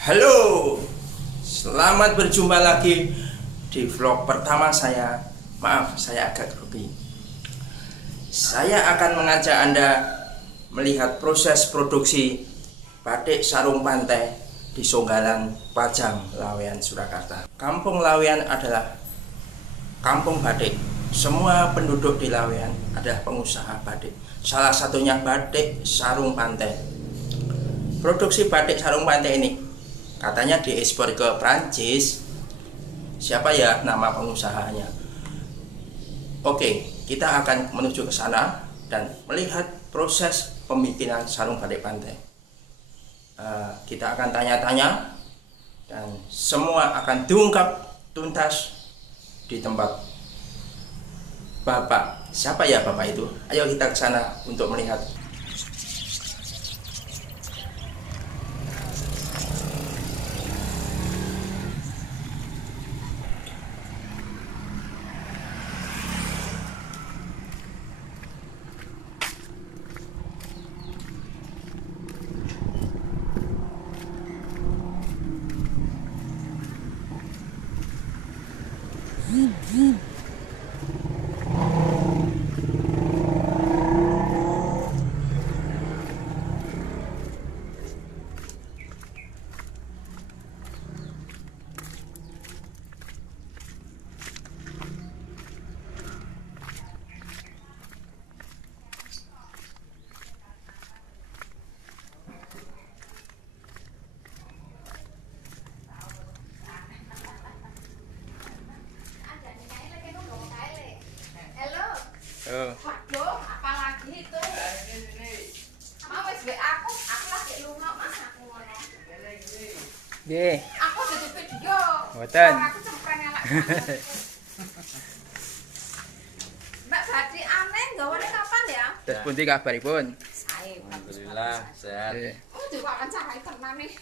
Halo, selamat berjumpa lagi di vlog pertama saya. Maaf, saya agak grogi. Saya akan mengajak Anda melihat proses produksi batik sarung pantai di Songgalan, Pajang, Laweyan, Surakarta. Kampung Laweyan adalah kampung batik. Semua penduduk di Laweyan adalah pengusaha batik. Salah satunya batik sarung pantai. Produksi batik sarung pantai ini katanya diekspor ke Prancis. Siapa ya nama pengusahanya? Oke, kita akan menuju ke sana dan melihat proses pembikinan sarung batik pantai. Kita akan tanya-tanya dan semua akan diungkap tuntas di tempat Bapak. Siapa ya Bapak itu? Ayo kita ke sana untuk melihat. Waduh, apalagi itu? Mau wis aku lagi lunga Mas aku ngono. Nggih. Aku jadi video. Mboten. Aku cempreng elek. Mbak Badi aneh gawane kapan ya? Terus pundi kabaripun? Sae. Alhamdulillah sehat. Oh, juga wawancara tenan nih.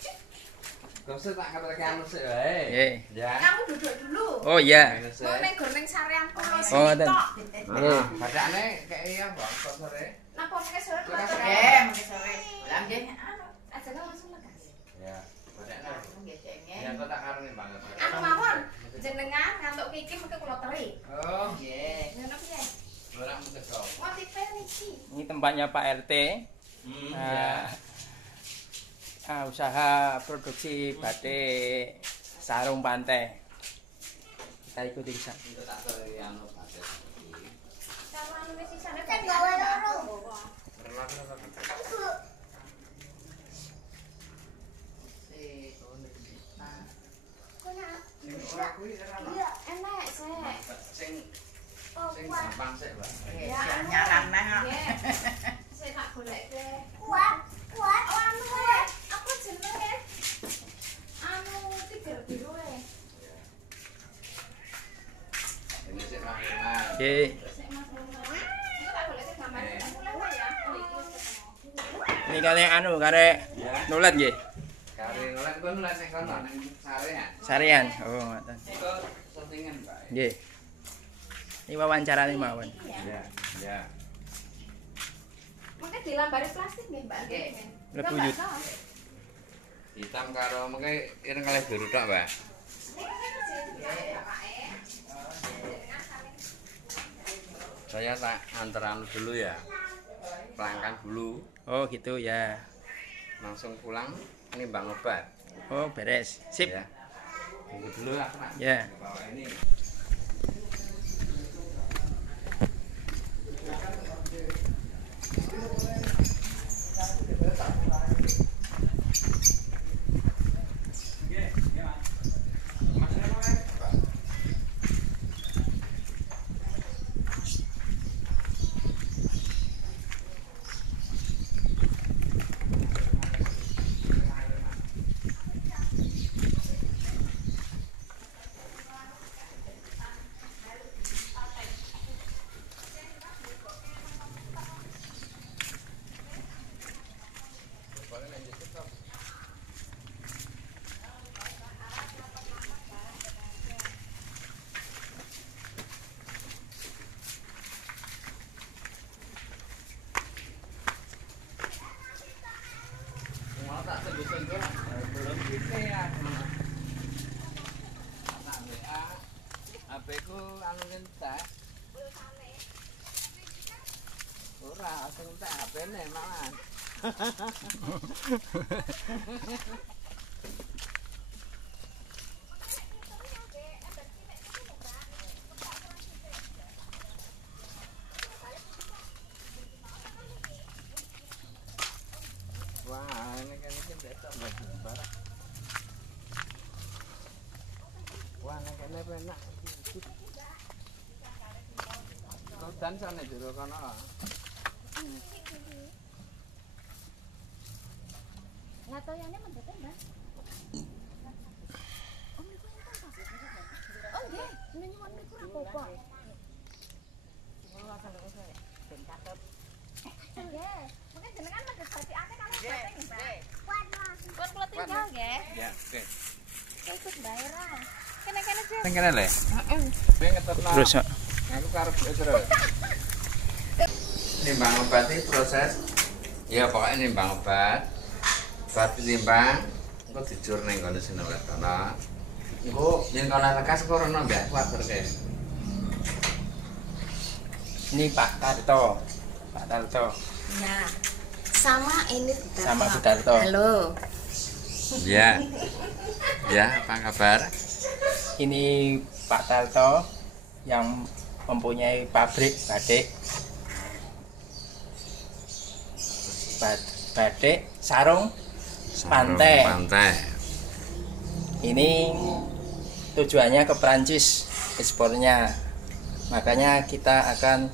Kau tak kata kamu sih, wae. Nggih. Ya. Kamu duduk dulu. Oh iya. Mau ning goreng sarean kulo Oh, ten. tok. Nggih. Padane kayak iya, Bang, kok sore. Napa pakai sore? Mungkin sore. Lah nggih. Ajane langsung lekas. Ya, padane. Nggih cengeng. Ya kok tak karene banget. Anu mawon, jenengan ngantuk kiki mengke kula teri. Oh, Nggih. Ngono piye? orang mutegau. Motife niki. Ini tempatnya Pak RT. Usaha produksi batik sarung pantai. Kita ikuti ke sana. Itu tak sore anu pakai. Kalau anu wis sisane Kan gawe loro. Ora kuwi ora. Iya, enak sih. Sing gampang sih, Pak. Ya, Nyaran meh. Saya tak golek Kuat. Oh, anu wae. Apa jenenge? Anu tiger biru wae. Ini sih rangan. Nggih. Sik Mas Bunga. Itu tak golek gambar. Aku lewat ya. Oh, iki wis ketemu. Ini kare anu kare nulet nggih. Kare nulet kon nulet ning kono ning sarean. Sarian. Oh, ngoten. Iku settingan, Pak. Nggih. Ini wawancarane mawon. Ya, ya. Mungkin dilambari plastik nggih, Mbak. Nggih. Mlebu Mbak, yut. no. Hitam karo mengke ireng kalih biru tok, Mbak. Saya tak antar anu dulu ya. Pelangkan dulu, Oh, gitu ya. langsung pulang nimbang obat. Oh, beres. Sip. Ya. Tunggu dulu aku nak. Ya. Bawa ini. tak tunggu-tunggu belum gitu ya. Anak WA, HP ku anu ngentek. Ora, sing entek HP-ne malah. Wah, ini kan betok buat gambar. Wah, ini kan enak. Kau dan sana jero kono. Lah toyane mendete, Mbak. Oh nggih, nyuwun niku ora apa-apa. Nggih, mungkin jenengan mendhet batikane kalau batik, Mbak. Pun kula tinggal nggih. Ya, oke. Ikut daerah. Kene-kene aja. Sing kene le. Heeh. Kowe ngetutno. Terus ya. Aku karep terus. Nimbang obat iki proses. Ya pokoknya nimbang obat. Obat nimbang engko dijur ning kono sing wetana. Engko yen kono lekas corona mbak kuwatir ke. Ini Pak Tarto. Pak Tarto. Nah, sama ini Budarto. Sama Budarto. Halo. Ya. Ya, apa kabar? Ini Pak Tarto yang mempunyai pabrik batik. Batik sarung pantai. Pantai. Ini tujuannya ke Prancis ekspornya. Makanya kita akan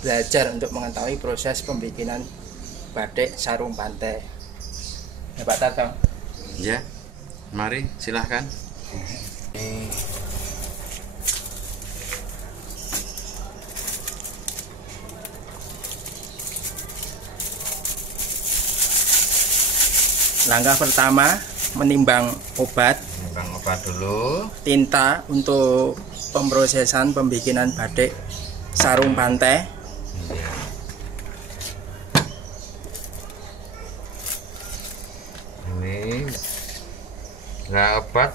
belajar untuk mengetahui proses pembikinan batik sarung pantai. Ya Pak Tarto. Ya. Mari silahkan. Langkah pertama menimbang obat, Nimbang obat dulu. tinta untuk pemrosesan pembikinan batik sarung pantai. Ya. Ini nah obat,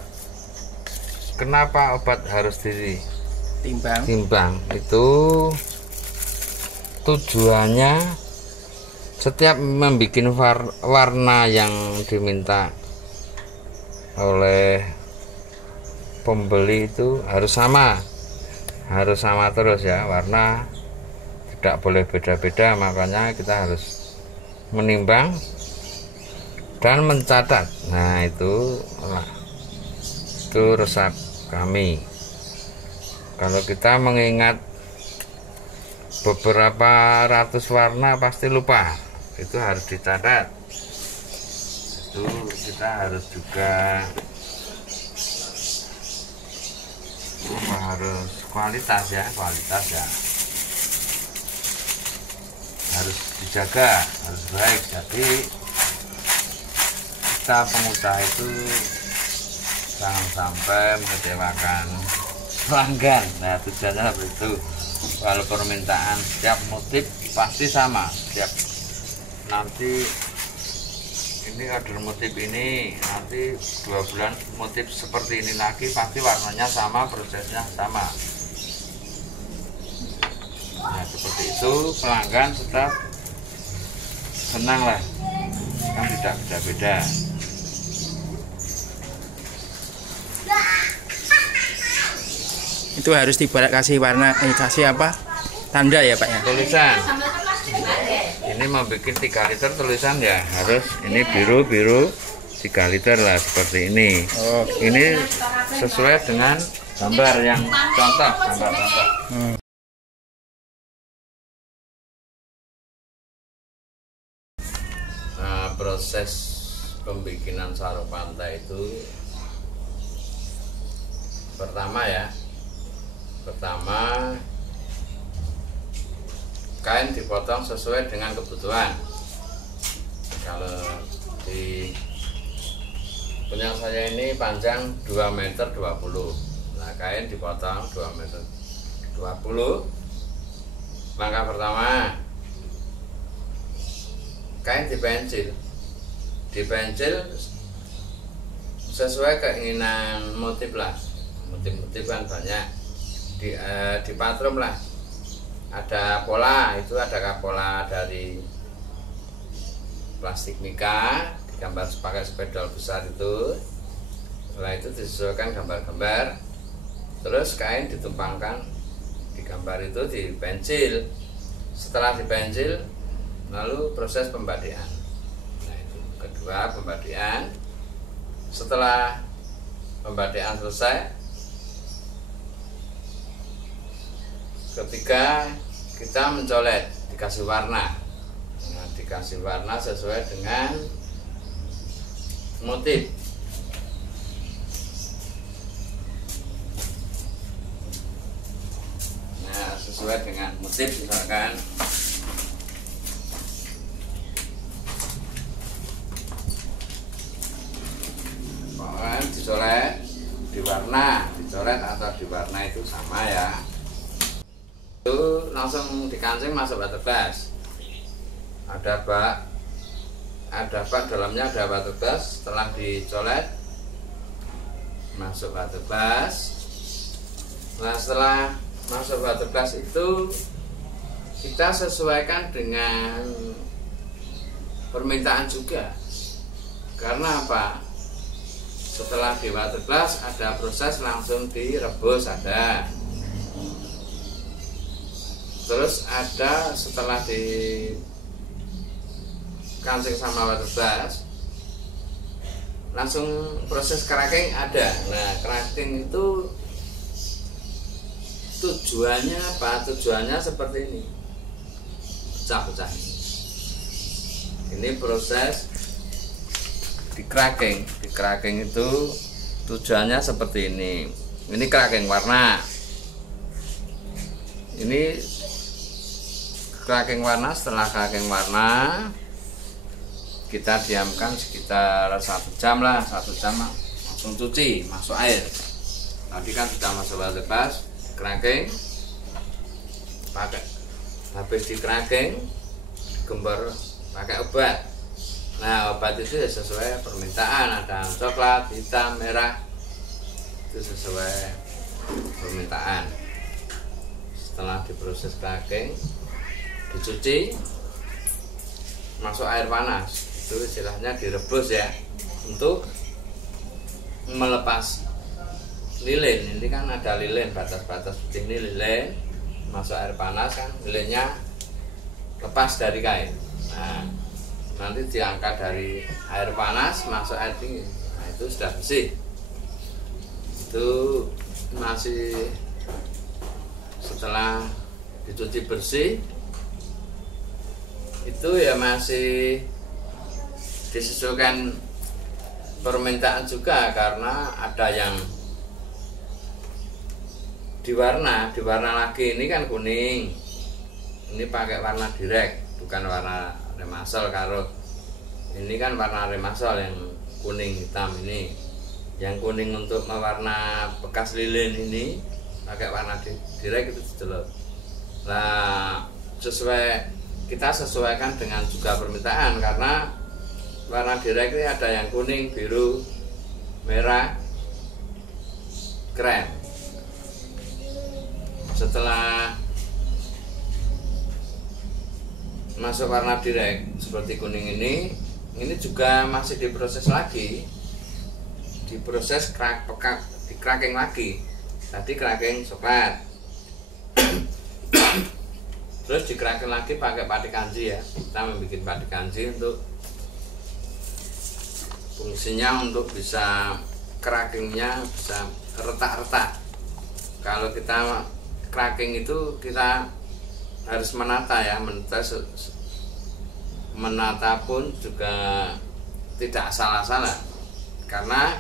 kenapa obat harus Timbang. ditimbang? Itu tujuannya setiap membuat warna yang diminta oleh pembeli itu harus sama terus ya, warna tidak boleh beda-beda. Makanya kita harus menimbang dan mencatat. Nah itu resep kami. Kalau kita mengingat beberapa ratus warna pasti lupa, itu harus dicatat. Itu kita harus juga harus kualitas ya harus dijaga, harus baik. Jadi kita pengusaha itu jangan sampai mengecewakan pelanggan. Nah tujuannya begitu. Kalau permintaan setiap motif pasti sama, setiap nanti ini order motif ini, nanti 2 bulan motif seperti ini lagi, pasti warnanya sama, prosesnya sama. Nah seperti itu pelanggan tetap senang lah, kan tidak beda-beda. Itu harus kasih warna, kasih apa? Tanda ya Pak ya? Tulisan. Ini mau bikin 3 liter tulisan ya, harus ini biru 3 liter lah seperti ini. Oh. Ini sesuai dengan gambar yang contoh, gambar contoh. Nah, proses pembikinan sarung pantai itu pertama kain dipotong sesuai dengan kebutuhan. Kalau di punya saya ini panjang 2,20 meter. Nah kain dipotong 2,20 meter. Langkah pertama kain dipensil sesuai keinginan motif lah. Motif kan banyak, di patrum lah ada pola, itu ada pola dari plastik mika digambar pakai spidol besar itu. Setelah itu disesuaikan gambar-gambar, terus kain ditumpangkan di gambar itu dipensil. Setelah dipensil lalu proses pembadian. Nah itu kedua, pembadian. Setelah pembadian selesai, ketiga kita mencolet, dikasih warna. Nah, dikasih warna sesuai dengan motif. Nah, sesuai dengan motif, misalkan dicoret, diwarna, dicoret atau diwarna itu sama ya. Itu langsung dikancing masuk batu bas. Ada bak dalamnya, ada batu bas. Setelah dicolet masuk batu bas. Nah setelah masuk batu bas itu kita sesuaikan dengan permintaan juga. Karena apa? Setelah di batu bas ada proses langsung direbus ada. Terus ada setelah di kancing sama batu bas langsung proses cracking ada. Nah cracking itu tujuannya apa? Tujuannya seperti ini, pecah-pecah. Ini proses di cracking. Di cracking itu tujuannya seperti ini. Ini cracking warna. Ini cracking warna. Setelah cracking warna kita diamkan sekitar 1 jam lah. 1 jam langsung cuci, masuk air. Tadi kan sudah masuk batu bas, cracking, pakai habis di cracking gembar pakai obat. Nah obat itu ya sesuai permintaan, ada coklat, hitam, merah, itu sesuai permintaan. Setelah diproses cracking, dicuci, masuk air panas, itu istilahnya direbus ya, untuk melepas lilin. Ini kan ada lilin, batas-batas seperti ini lilin, masuk air panas kan lilinnya lepas dari kain. Nah nanti diangkat dari air panas masuk air dingin. Nah itu sudah bersih. Itu masih setelah dicuci bersih itu ya masih disesuaikan permintaan juga, karena ada yang diwarna lagi. Ini kan kuning, ini pakai warna direct, bukan warna remasol. Karo ini kan warna remasol yang kuning hitam. Ini yang kuning untuk mewarna bekas lilin, ini pakai warna direct, itu jelas. Nah kita sesuaikan dengan juga permintaan, karena warna direct ini ada yang kuning, biru, merah, krem. Setelah masuk warna direct seperti kuning ini juga masih diproses lagi, diproses di cracking lagi. Tadi cracking coklat, terus di cracking lagi pakai pati kanji ya. Kita membuat pati kanji untuk fungsinya untuk bisa crackingnya bisa retak-retak. Kalau kita cracking itu kita harus menata ya, menata pun juga tidak salah-salah, karena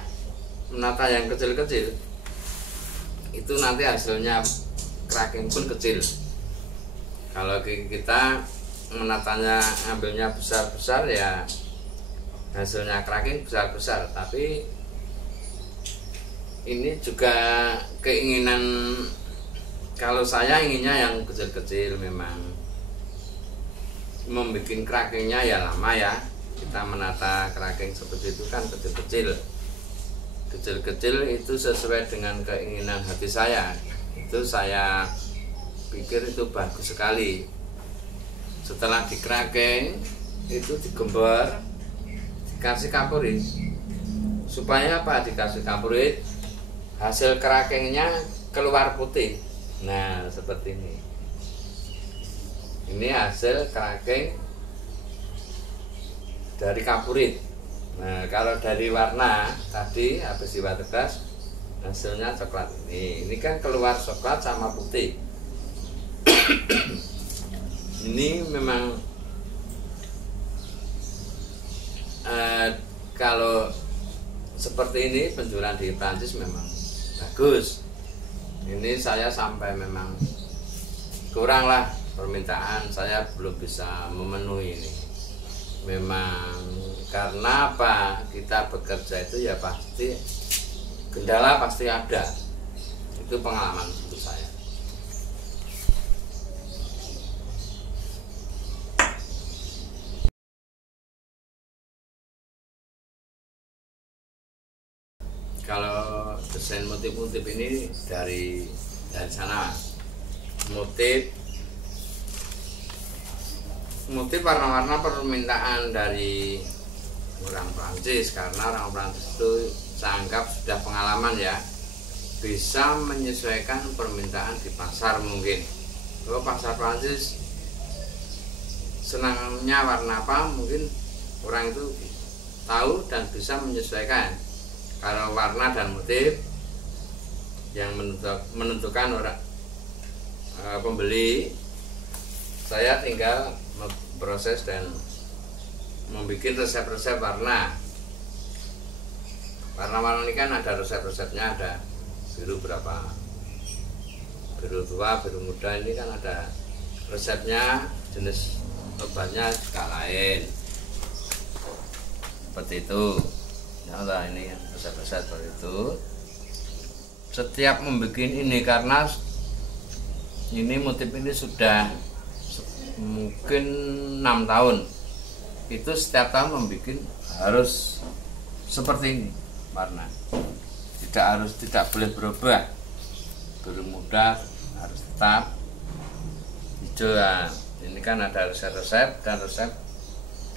menata yang kecil-kecil itu nanti hasilnya cracking pun kecil. Kalau kita menatanya ambilnya besar-besar ya hasilnya cracking besar-besar. Tapi ini juga keinginan, kalau saya inginnya yang kecil-kecil memang. membuat kerakingnya ya lama ya. Kita menata keraking seperti itu kan kecil-kecil itu sesuai dengan keinginan hati saya. Itu saya pikir itu bagus sekali. Setelah dikeraking itu digembar, dikasih kapurit. Supaya apa dikasih kapurit? Hasil kerakingnya keluar putih. Nah seperti ini. Ini hasil keraking dari kapurit. Nah kalau dari warna tadi habis diwategas hasilnya coklat ini. Ini kan keluar coklat sama putih. Ini memang kalau seperti ini penjualan di Prancis memang bagus. Ini saya sampai memang kurang lah permintaan, saya belum bisa memenuhi ini. Memang karena apa, kita bekerja itu ya pasti kendala pasti ada. Itu pengalaman untuk saya. Kalau desain motif-motif ini dari sana, motif warna-warna permintaan dari orang Prancis, karena orang Prancis itu saya anggap sudah pengalaman ya, bisa menyesuaikan permintaan di pasar. Mungkin kalau pasar Prancis senangnya warna apa, mungkin orang itu tahu dan bisa menyesuaikan. Kalau warna dan motif yang menentukan orang pembeli, saya tinggal proses dan membuat resep-resep warna. Warna-warna ini kan ada resep-resepnya, ada biru berapa, biru tua, biru muda, ini kan ada resepnya, jenis obatnya juga lain. Seperti itu. Nah, ini resep-resep seperti itu. Setiap membuat ini karena ini motif ini sudah mungkin 6 tahun. Itu setiap tahun membuat harus seperti ini warna. Tidak boleh berubah. Biru muda harus tetap hijau. Ya. Ini kan ada resep-resep dan resep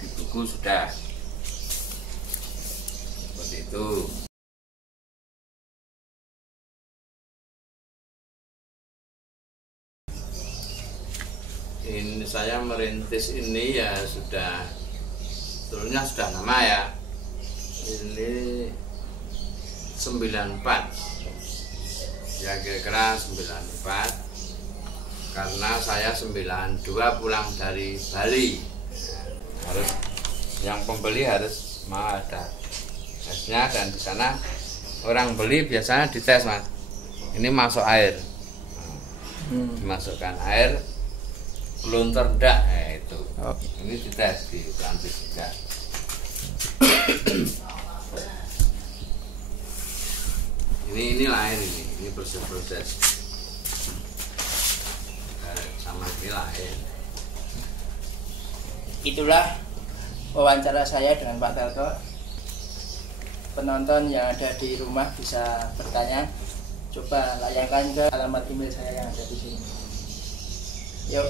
di buku sudah. Seperti itu. Ini saya merintis ini ya sebetulnya sudah lama ya. Ini 94. Ya kira-kira 94. Karena saya 92 pulang dari Bali. Harus yang pembeli harus mau ada tesnya, dan di sana orang beli biasanya dites, Mas. Ini masuk air, dimasukkan air, luntur enggak, itu. Ini dites di Prancis juga. ini lain, ini proses sama ini lain. Itulah wawancara saya dengan Pak Telko. Penonton yang ada di rumah bisa bertanya, coba layangkan ke alamat email saya yang ada di sini. Yuk.